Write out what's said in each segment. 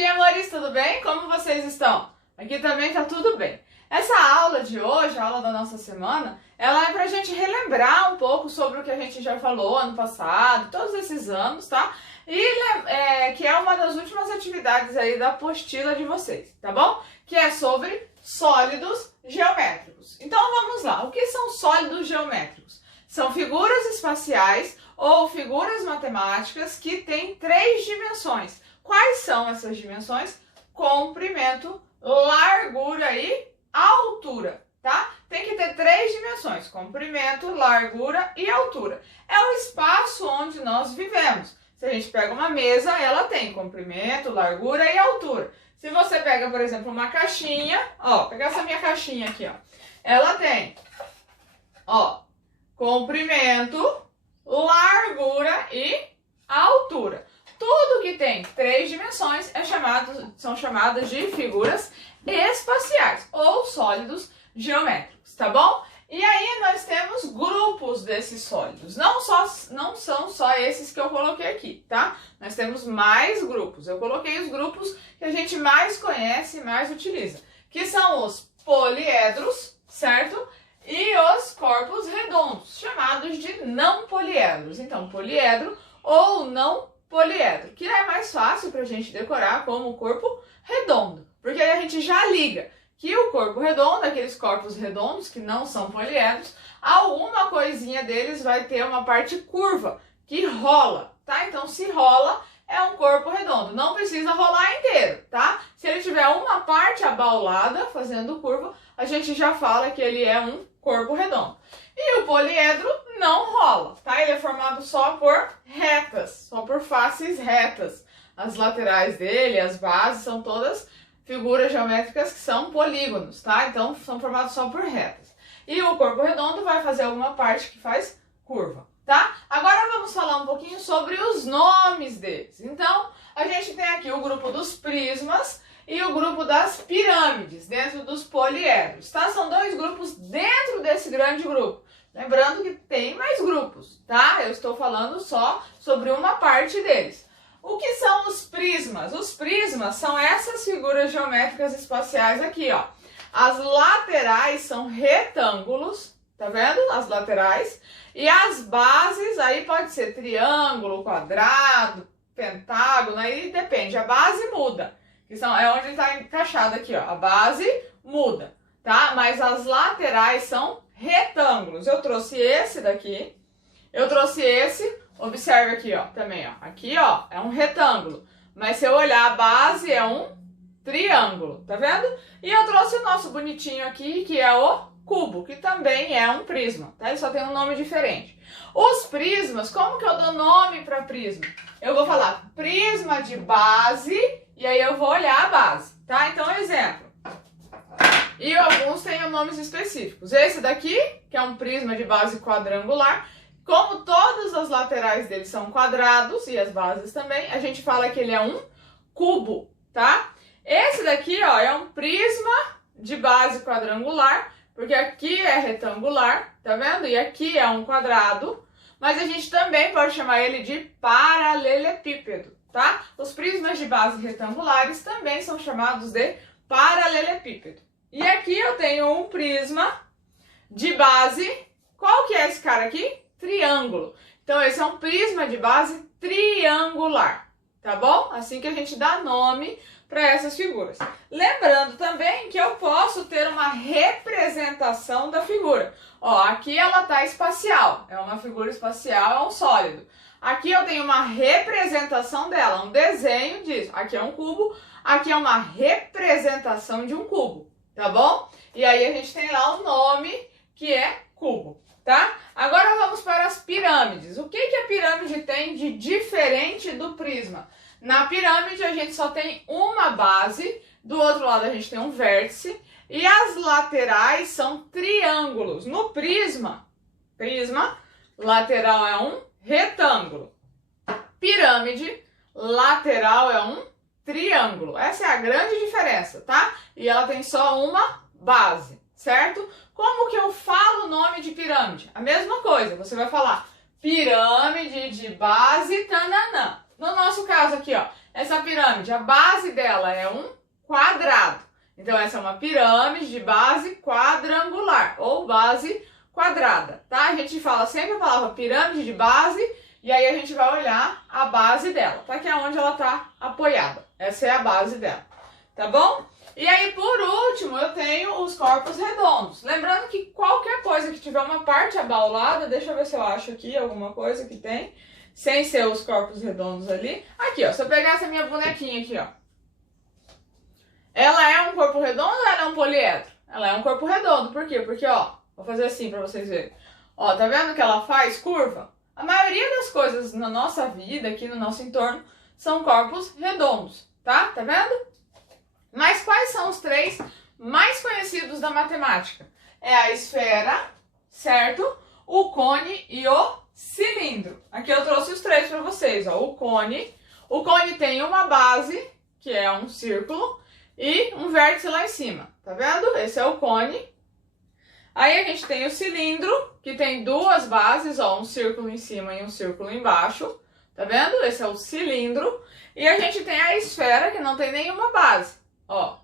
dia, amores, tudo bem? Como vocês estão? Aqui também tá tudo bem. Essa aula de hoje, a aula da nossa semana, ela é pra gente relembrar um pouco sobre o que a gente já falou ano passado, todos esses anos, tá? E que é uma das últimas atividades aí da apostila de vocês, tá bom? Que é sobre sólidos geométricos. Então vamos lá, o que são sólidos geométricos? São figuras espaciais ou figuras matemáticas que têm 3 dimensões. Quais são essas dimensões? Comprimento, largura e altura, tá? Tem que ter 3 dimensões, comprimento, largura e altura. É o espaço onde nós vivemos. Se a gente pega uma mesa, ela tem comprimento, largura e altura. Se você pega, por exemplo, uma caixinha, ó, pegar essa minha caixinha aqui, ó, ela tem, ó, comprimento, largura e altura. Tudo que tem 3 dimensões são chamadas de figuras espaciais ou sólidos geométricos, tá bom? E aí nós temos grupos desses sólidos, não são só esses que eu coloquei aqui, tá? Nós temos mais grupos, eu coloquei os grupos que a gente mais conhece e mais utiliza, que são os poliedros, certo? E os corpos redondos, chamados de não poliedros. Então, poliedro ou não poliedro, que é mais fácil para a gente decorar como corpo redondo, porque aí a gente já liga que o corpo redondo, aqueles corpos redondos que não são poliedros, alguma coisinha deles vai ter uma parte curva, que rola, tá? Então, se rola, é um corpo redondo. Não precisa rolar inteiro, tá? Se ele tiver uma parte abaulada, fazendo curva, a gente já fala que ele é um corpo redondo. E o poliedro não rola, tá? Ele é formado só por retas, só por faces retas. As laterais dele, as bases, são todas figuras geométricas que são polígonos, tá? Então, são formados só por retas. E o corpo redondo vai fazer alguma parte que faz curva, tá? Agora vamos falar um pouquinho sobre os nomes deles. Então, a gente tem aqui o grupo dos prismas e o grupo das pirâmides, dentro dos poliedros, tá? São 2 grupos dentro desse grande grupo. Lembrando que tem mais grupos, tá? Eu estou falando só sobre uma parte deles. O que são os prismas? Os prismas são essas figuras geométricas espaciais aqui, ó. As laterais são retângulos, tá vendo? As laterais. E as bases, aí pode ser triângulo, quadrado, pentágono, aí depende. A base muda, que é onde está encaixado aqui, ó. A base muda, tá? Mas as laterais são retângulos. Eu trouxe esse daqui, eu trouxe esse. Observe aqui, ó, também, ó. Aqui, ó, é um retângulo. Mas se eu olhar a base, é um triângulo, tá vendo? E eu trouxe o nosso bonitinho aqui, que é o cubo, que também é um prisma, tá? Ele só tem um nome diferente. Os prismas, como que eu dou nome para prisma? Eu vou falar prisma de base, e aí eu vou olhar a base, tá? Então, exemplo. E alguns têm nomes específicos. Esse daqui, que é um prisma de base quadrangular, como todas as laterais dele são quadrados e as bases também, a gente fala que ele é um cubo, tá? Esse daqui, ó, é um prisma de base quadrangular, porque aqui é retangular, tá vendo? E aqui é um quadrado, mas a gente também pode chamar ele de paralelepípedo, tá? Os prismas de base retangulares também são chamados de paralelepípedo. E aqui eu tenho um prisma de base, qual que é esse cara aqui? Triângulo. Então, esse é um prisma de base triangular, tá bom? Assim que a gente dá nome para essas figuras. Lembrando também que eu posso ter uma representação da figura. Ó, aqui ela tá espacial, é uma figura espacial, é um sólido. Aqui eu tenho uma representação dela, um desenho disso. Aqui é um cubo, aqui é uma representação de um cubo, tá bom? E aí a gente tem lá o nome, que é cubo. Tá? Agora vamos para as pirâmides. O que a pirâmide tem de diferente do prisma? Na pirâmide a gente só tem uma base, do outro lado a gente tem um vértice e as laterais são triângulos. No prisma, lateral é um retângulo. Pirâmide, lateral é um triângulo. Essa é a grande diferença, tá? E ela tem só uma base, certo? Como que eu falo o nome de pirâmide? A mesma coisa, você vai falar pirâmide de base tananã. No nosso caso aqui, ó, essa pirâmide? A base dela é um quadrado. Então, essa é uma pirâmide de base quadrangular ou base quadrada, tá? A gente fala sempre a palavra pirâmide de base e aí a gente vai olhar a base dela, tá? Que é onde ela tá apoiada. Essa é a base dela, tá bom? E aí, por último, eu tenho os corpos redondos. Lembrando que qualquer coisa que tiver uma parte abaulada, deixa eu ver se eu acho aqui alguma coisa que tem, sem ser os corpos redondos ali. Aqui, ó, se eu pegar essa minha bonequinha aqui, ó. Ela é um corpo redondo ou ela é um poliedro? Ela é um corpo redondo, por quê? Porque, ó, vou fazer assim pra vocês verem. Ó, tá vendo que ela faz curva? A maioria das coisas na nossa vida, aqui no nosso entorno, são corpos redondos, tá? Tá vendo? Mas quais são os três mais conhecidos da matemática? É a esfera, certo? O cone e o cilindro. Aqui eu trouxe os três para vocês, ó. O cone tem uma base, que é um círculo, e um vértice lá em cima, tá vendo? Esse é o cone. Aí a gente tem o cilindro, que tem duas bases, ó, um círculo em cima e um círculo embaixo, tá vendo? Esse é o cilindro. E a gente tem a esfera, que não tem nenhuma base. Ó,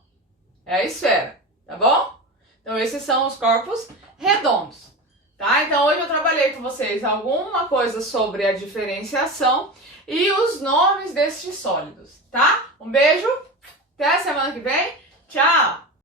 é a esfera, tá bom? Então esses são os corpos redondos, tá? Então hoje eu trabalhei com vocês alguma coisa sobre a diferenciação e os nomes destes sólidos, tá? Um beijo, até a semana que vem, tchau!